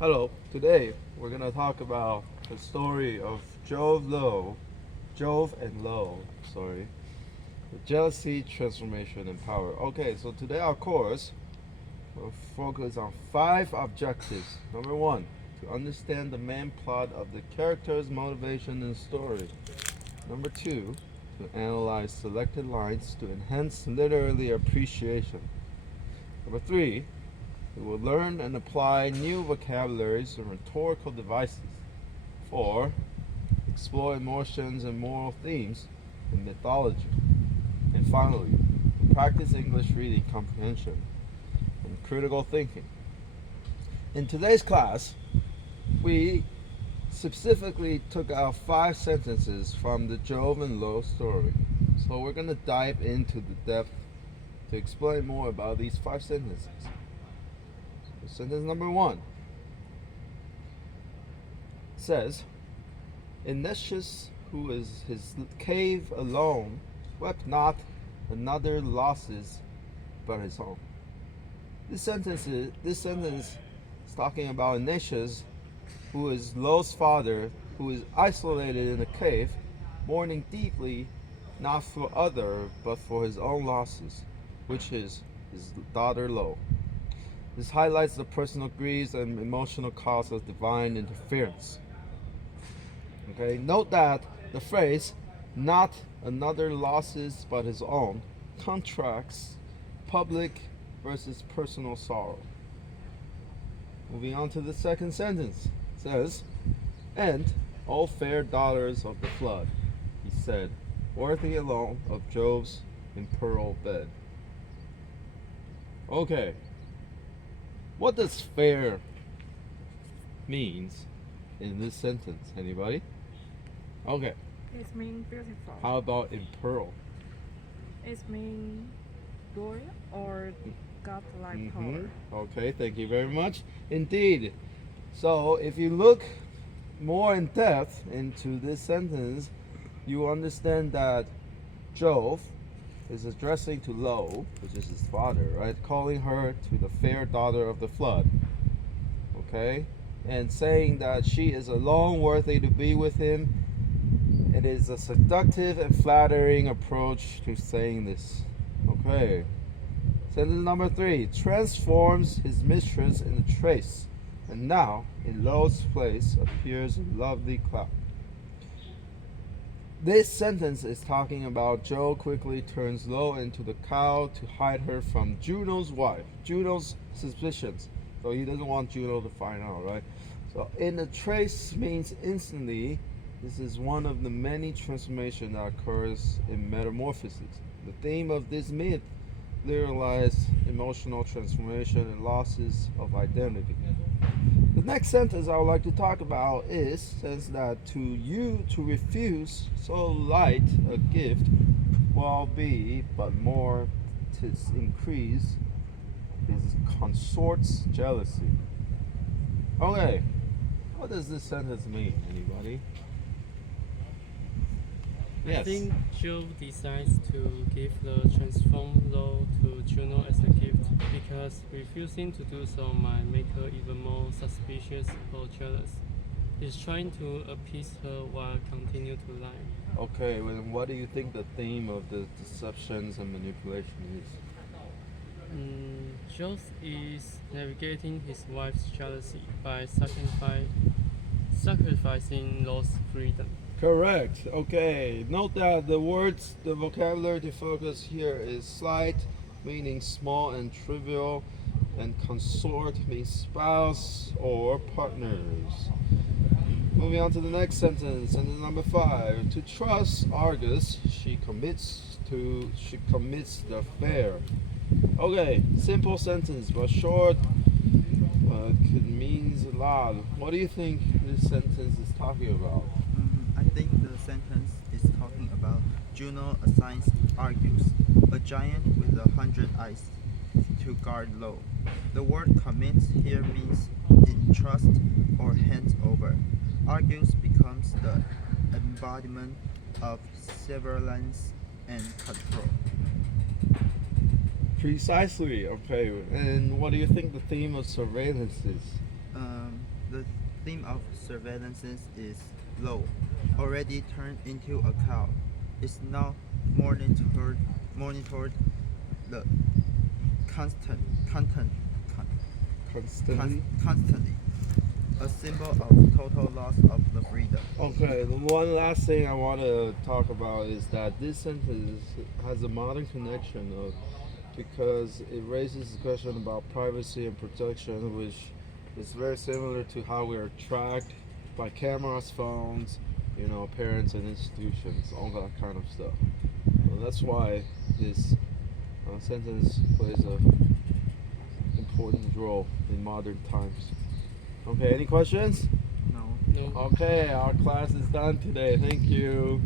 Hello, today we're gonna talk about the story of Jove and Lo, sorry, the jealousy, transformation, and power. Okay, so today our course will focus on 5 objectives. Number 1, to understand the main plot of the character's motivation and story. Number 2, to analyze selected lines to enhance literary appreciation. Number 3, we will learn and apply new vocabularies and rhetorical devices. 4. Explore emotions and moral themes in mythology. And finally, practice English reading comprehension and critical thinking. In today's class, we specifically took out 5 sentences from the Jove and Lo story. So we're going to dive into the depth to explain more about these 5 sentences. Sentence number 1 says, Ignatius, who is his cave alone, wept not another losses but his own. This sentence is talking about Ignatius, who is Lo's father, who is isolated in a cave, mourning deeply, not for other, but for his own losses, which is his daughter Lo. This highlights the personal griefs and emotional costs of divine interference. Okay, note that the phrase, not another losses but his own, contrasts public versus personal sorrow. Moving on to the second sentence, it says, And, O fair daughters of the flood, he said, worthy alone of Jove's imperial bed. Okay. What does fair means in this sentence? Anybody? Okay. It means beautiful. How about impearl? It means glory or godlike power. Okay, thank you very much. Indeed. So if you look more in depth into this sentence, you understand that Jove is addressing to Lo, which is his father, right? Calling her to the fair daughter of the flood. Okay? And saying that she is alone worthy to be with him. It is a seductive and flattering approach to saying this. Okay. Sentence number 3. Transforms his mistress in a trace, and now in Lo's place appears a lovely cloud. This sentence is talking about Jove quickly turns Lo into the cow to hide her from Juno's wife, Juno's suspicions. So he doesn't want Juno to find out, right? So in a trace means instantly. This is one of the many transformations that occurs in metamorphosis. The theme of this myth literalized emotional transformation and losses of identity. The next sentence I would like to talk about says that to refuse so light a gift will be but more to increase his consort's jealousy. Okay, what does this sentence mean, anybody? I think Jove decides to give the transformed Lo to Juno as a gift because refusing to do so might make her even more suspicious or jealous. He's trying to appease her while continue to lie. Okay, well, what do you think the theme of the deceptions and manipulation is? Jove is navigating his wife's jealousy by sacrificing Lo's freedom. Correct. Okay. Note that the vocabulary to focus here is slight, meaning small and trivial, and consort means spouse or partners. Moving on to the next sentence, sentence number 5. To trust Argus, she commits the affair. Okay, simple sentence but short. It means a lot. What do you think this sentence is talking about? I think the sentence is talking about Juno assigns Argus, a giant with 100 eyes, to guard Lo. The word commits here means entrust or hand over. Argus becomes the embodiment of surveillance and control. Precisely. Okay. And what do you think the theme of surveillance is? The theme of surveillance is law, already turned into a cloud. It's now monitored the constant content con, Constantly. constantly, a symbol of total loss of the freedom. Okay, the one last thing I want to talk about is that this sentence has a modern connection of because it raises the question about privacy and protection, which is very similar to how we are tracked by cameras, phones, parents and institutions, all that kind of stuff. So that's why this sentence plays a important role in modern times. Okay, any questions? No. No. Okay, our class is done today. Thank you.